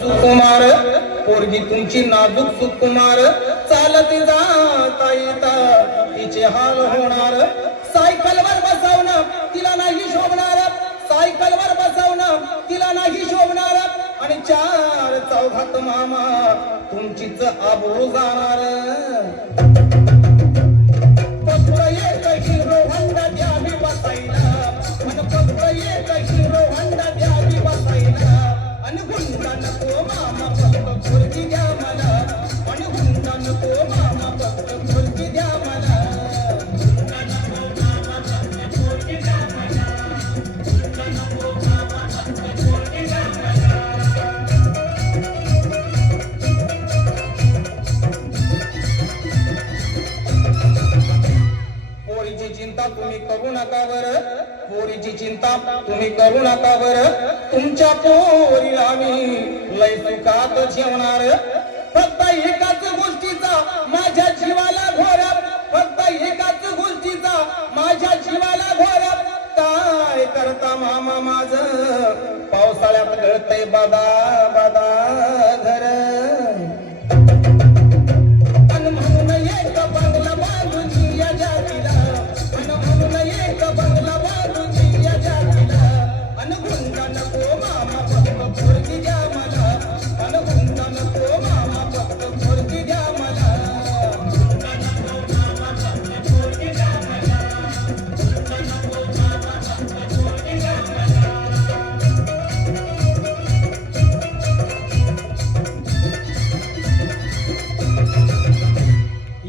सुकुमार पोरगी तुमची नाजूक सुकुमार चालती जाता येता तिचे हाल होणार सायकलवर बसवणं तिला नाही शोभणार सायकलवर बसवणं तिला नाही शोभणार आणि चार चौघात मामा तुमचीच आबरू जाणार फक्त एक हिरो होंडा द्यावी बसायला आणि फक्त एक हिरो होंडा द्यावी बसायला आणि हुंडा नको मामा फक्त पोरगी द्या मला आणि हुंडा नको मामा फक्त पोरगी द्या मला हुंडा नको मामा फक्त पोरगी द्या मला हुंडा नको मामा फक्त पोरगी द्या मला पोरीची चिंता तुम्ही करू नका बरं पोरीची चिंता तुम्ही करू नका बरं तुमच्या पोरीला आम्ही लय सुखात ठेवणार फक्त एकाच गोष्टीचा माझ्या जीवाला घोर फक्त एकाच गोष्टीचा माझ्या जीवाला घोर काय करता मामा माझं पावसाळ्यात गळतय बदा बदा घर अन म्हणून एक बंगला बांधून या जातीला अन म्हणून एक बंगला बांधून या जातीला अन हुंडा नको मामा फक्त पोरगी द्या मला अन हुंडा नको मामा फक्त पोरगी द्या मला हुंडा नको मामा फक्त पोरगी द्या मला हुंडा नको मामा फक्त पोरगी द्या मला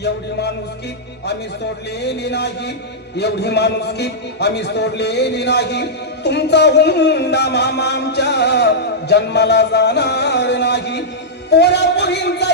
एवढी माणुसकी आम्ही सोडलेली नाही एवढी माणुसकी आम्ही सोडलेली नाही तुमचा हुंडा मामा आमच्या जन्माला जाणार नाही पोरा पोरींचा